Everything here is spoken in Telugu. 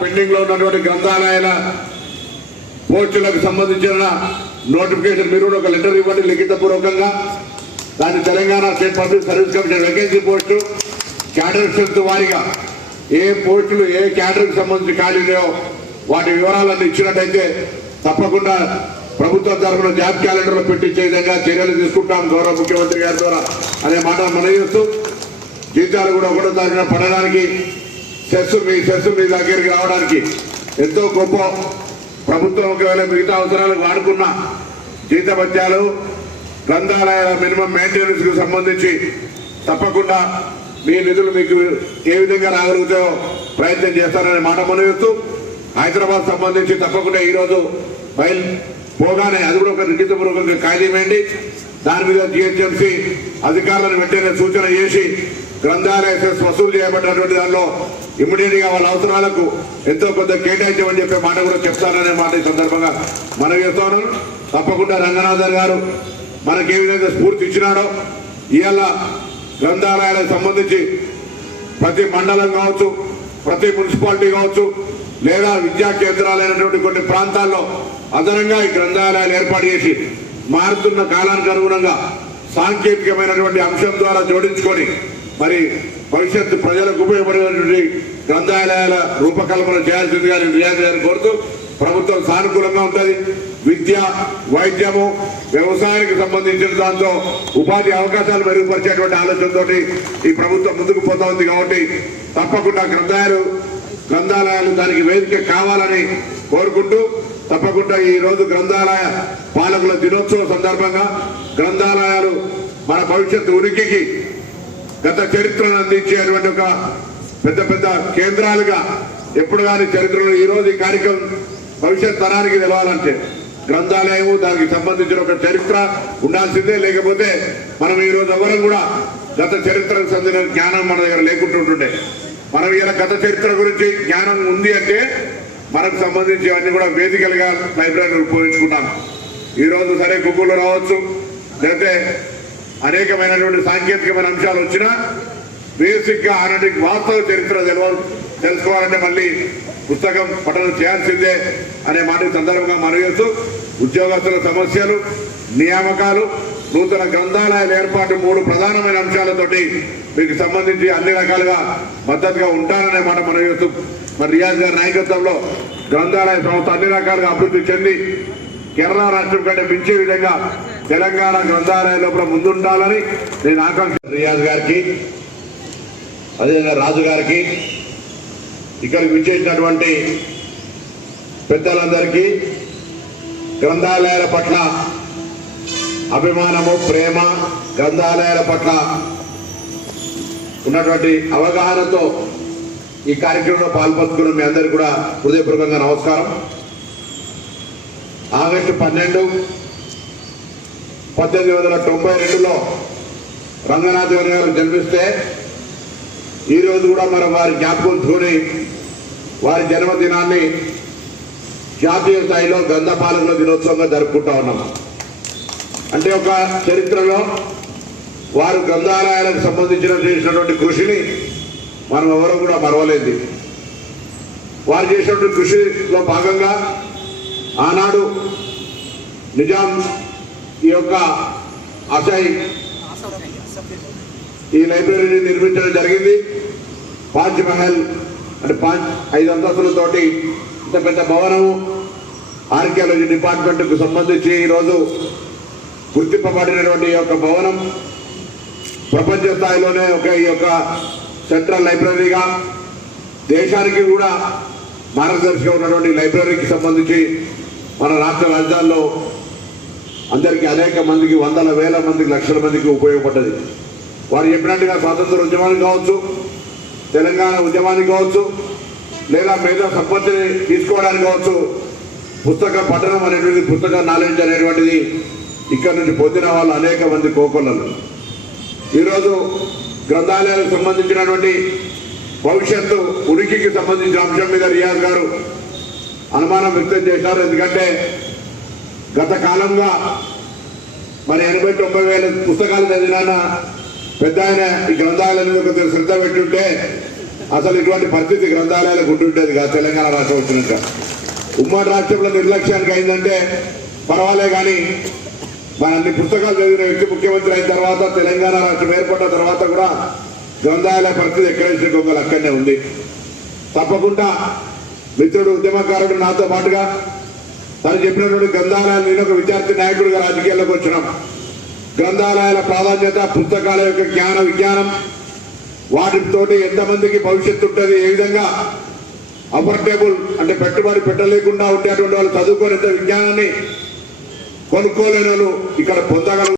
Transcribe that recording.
పెండింగ్లో ఉన్నటువంటి గ్రంథాలయాల పోస్టులకు సంబంధించిన నోటిఫికేషన్ మీరు కూడా ఒక లెటర్ ఇవ్వండి లిఖిత పూర్వకంగా దాన్ని Telangana state public service commission vacancy post cadre strength వారిగా ఏ పోస్టులు ఏ క్యాడర్కి సంబంధించి ఖాళీ ఉన్నాయో వాటి వివరాలన్నీ ఇచ్చినట్టయితే తప్పకుండా ప్రభుత్వ తరఫున జాబ్ క్యాలెండర్లో పెట్టించే విధంగా చర్యలు తీసుకుంటాం గౌరవ ముఖ్యమంత్రి గారి ద్వారా అనే మాట మనం చేస్తూ జీతాలు కూడా ఒకటో తారీఖున పడడానికి సెస్ మీ సెస్ మీ దగ్గరికి రావడానికి ఎంతో గొప్ప ప్రభుత్వం ఒకవేళ మిగతా అవసరాలకు వాడుకున్న జీతభత్యాలు గ్రంథాలయాల మినిమం మెయింటెనెన్స్కు సంబంధించి తప్పకుండా మీ నిధులు మీకు ఏ విధంగా రాగలుగుతాయో ప్రయత్నం చేస్తారనే మాట మనవిస్తూ హైదరాబాద్ సంబంధించి తప్పకుండా ఈరోజు బయలు పోగానే అది కూడా ఒక లిఖితపూర్వకంగా ఖాళీమేయండి దాని మీద జిహెచ్ఎంసీ అధికారులను వెంటనే సూచన చేసి గ్రంథాలయ వసూలు చేయబడినటువంటి దానిలో ఇమ్మీడియట్గా వాళ్ళ అవసరాలకు ఎంతో కొంత కేటాయించమని చెప్పే మాట కూడా చెప్తాననే మాట ఈ సందర్భంగా మనం చేస్తాను తప్పకుండా రంగనాథర్ గారు మనకి ఏ విధంగా స్ఫూర్తి ఇచ్చినాడో ఇవాళ గ్రంథాలయాలకు సంబంధించి ప్రతి మండలం కావచ్చు ప్రతి మున్సిపాలిటీ కావచ్చు లేదా విద్యా కేంద్రాలైనటువంటి కొన్ని ప్రాంతాల్లో అదనంగా ఈ గ్రంథాలయాలు ఏర్పాటు చేసి మారుతున్న కాలానికి అనుగుణంగా సాంకేతికమైనటువంటి అంశం ద్వారా జోడించుకొని మరి భవిష్యత్తు ప్రజలకు ఉపయోగపడేటువంటి గ్రంథాలయాల రూపకల్పన చేయాల్సింది నేను రియాజ్ గారిని కోరుతూ ప్రభుత్వం సానుకూలంగా ఉంటుంది. విద్య వైద్యము వ్యవసాయానికి సంబంధించిన దాంతో ఉపాధి అవకాశాలు మెరుగుపరిచేటువంటి ఆలోచనతోటి ఈ ప్రభుత్వం ముందుకు పోతా ఉంది కాబట్టి తప్పకుండా గ్రంథాలయాలు గ్రంథాలయాలు దానికి వేదిక కావాలని కోరుకుంటూ తప్పకుండా ఈ రోజు గ్రంథాలయ పాలకుల దినోత్సవం సందర్భంగా గ్రంథాలయాలు మన భవిష్యత్తు ఉనికికి గత చరిత్రను అందించేటువంటి ఒక పెద్ద పెద్ద కేంద్రాలుగా ఎప్పుడు కానీ చరిత్రలో ఈ రోజు ఈ కార్యక్రమం భవిష్యత్ తరానికి తెలవాలంటే గ్రంథాలయము దానికి సంబంధించిన ఒక చరిత్ర ఉండాల్సిందే. లేకపోతే మనం ఈరోజు ఎవరం కూడా గత చరిత్రకు చెందిన జ్ఞానం మన దగ్గర లేకుంటుంటుండే మనం ఇలా గత చరిత్ర గురించి జ్ఞానం ఉంది అంటే మనకు సంబంధించి అన్ని కూడా వేదికలుగా లైబ్రరీలు ఉపయోగించుకుంటాం. ఈరోజు సరే గూగుల్ రావచ్చు లేకపోతే అనేకమైనటువంటి సాంకేతికమైన అంశాలు వచ్చినా బేసిక్గా ఆనాటి వాస్తవ చరిత్ర తెలవాలి తెలుసుకోవాలంటే మళ్ళీ పుస్తకం పఠనం చేయాల్సిందే అనే మాట సందర్భంగా మనవేస్తూ ఉద్యోగస్తుల సమస్యలు నియామకాలు నూతన గ్రంథాలయాల ఏర్పాటు మూడు ప్రధానమైన అంశాలతోటి మీకు సంబంధించి అన్ని రకాలుగా మద్దతుగా ఉంటారనే మాట మనవేస్తూ మరి రియాజ్ గారి నాయకత్వంలో గ్రంథాలయ సంస్థ అన్ని రకాలుగా అభివృద్ధి చెంది కేరళ రాష్ట్రం కంటే మించే విధంగా తెలంగాణ గ్రంథాలయ లోపల ముందుండాలని నేను ఆకాంక్ష రియాజ్ గారికి అదేవిధంగా రాజు గారికి ఇక్కడ విచ్చేసినటువంటి పెద్దలందరికీ గ్రంథాలయాల పట్ల అభిమానము ప్రేమ గ్రంథాలయాల పట్ల ఉన్నటువంటి అవగాహనతో ఈ కార్యక్రమంలో పాల్పంచుకున్న మీ అందరికీ కూడా హృదయపూర్వకంగా నమస్కారం. ఆగస్టు పన్నెండు పద్దెనిమిది వందల తొంభై రెండులో రంగనాథవరి గారు జన్మిస్తే ఈరోజు కూడా మనం వారి జ్ఞాపకంతోని వారి జన్మదినాన్ని జాతీయ స్థాయిలో గంధపాలకుల దినోత్సవంగా జరుపుకుంటా ఉన్నాం. అంటే ఒక చరిత్రలో వారు గ్రంథాలయాలకు సంబంధించిన చేసినటువంటి కృషిని మనం ఎవరూ కూడా మరవలేదు. వారు చేసినటువంటి కృషిలో భాగంగా ఆనాడు నిజాం ఈ యొక్క అసై ఈ లైబ్రరీని నిర్మించడం జరిగింది. పాంచ్ మహల్ అంటే పాంచ్ ఐదు అంతస్తులతోటి ఇంత పెద్ద భవనము ఆర్కియాలజీ డిపార్ట్మెంట్కు సంబంధించి ఈరోజు గుర్తింపబడినటువంటి ఈ యొక్క భవనం ప్రపంచ స్థాయిలోనే ఒక ఈ యొక్క సెంట్రల్ లైబ్రరీగా దేశానికి కూడా మార్గదర్శిగా ఉన్నటువంటి లైబ్రరీకి సంబంధించి మన రాష్ట్ర రాజధానిలో అందరికీ అనేక మందికి వందల వేల మందికి లక్షల మందికి ఉపయోగపడ్డది. వారు చెప్పినట్టుగా స్వాతంత్ర ఉద్యమానికి కావచ్చు తెలంగాణ ఉద్యమానికి కావచ్చు లేదా మేధా సంపత్తిని తీసుకోవడానికి కావచ్చు పుస్తక పఠనం అనేటువంటి పుస్తక నాలెడ్జ్ అనేటువంటిది ఇక్కడ నుంచి పొందిన వాళ్ళు అనేక మంది కోకొల్లలు. ఈరోజు గ్రంథాలయాలకు సంబంధించినటువంటి భవిష్యత్తు ఉనికికి సంబంధించిన అంశం మీద రియాజ్ గారు అనుమానం వ్యక్తం చేశారు. ఎందుకంటే గత కాలంగా మరి ఎనభై తొంభై వేల పుస్తకాలు చదివిన పెద్ద ఆయన ఈ గ్రంథాలయంలో కొద్దిగా శ్రద్ధ పెట్టుంటే అసలు ఇటువంటి పరిస్థితి గ్రంథాలయాలకు ఉంటుండేది కాదు తెలంగాణ రాష్ట్రం వచ్చినాక. ఉమ్మడి రాష్ట్రంలో నిర్లక్ష్యానికి అయిందంటే పర్వాలే కానీ మన అన్ని పుస్తకాలు చదివిన వ్యక్తి ముఖ్యమంత్రి అయిన తర్వాత తెలంగాణ రాష్ట్రం ఏర్పడిన తర్వాత కూడా గ్రంథాలయ పరిస్థితి ఎక్కడేసిన గొంగలు అక్కడనే ఉంది. తప్పకుండా మిత్రుడు ఉద్యమకారుడు నాతో పాటుగా తను చెప్పినటువంటి గ్రంథాలయాలు నేను ఒక విద్యార్థి నాయకుడిగా రాజకీయాల్లోకి వచ్చినాం. గ్రంథాలయాల ప్రాధాన్యత పుస్తకాల యొక్క జ్ఞాన విజ్ఞానం వాటితోటి ఎంతమందికి భవిష్యత్తు ఉంటుంది ఏ విధంగా అఫర్టేబుల్ అంటే పెట్టుబడి పెట్టలేకుండా ఉండేటువంటి వాళ్ళు చదువుకొని విజ్ఞానాన్ని కొనుక్కోలేని ఇక్కడ పొందగలరు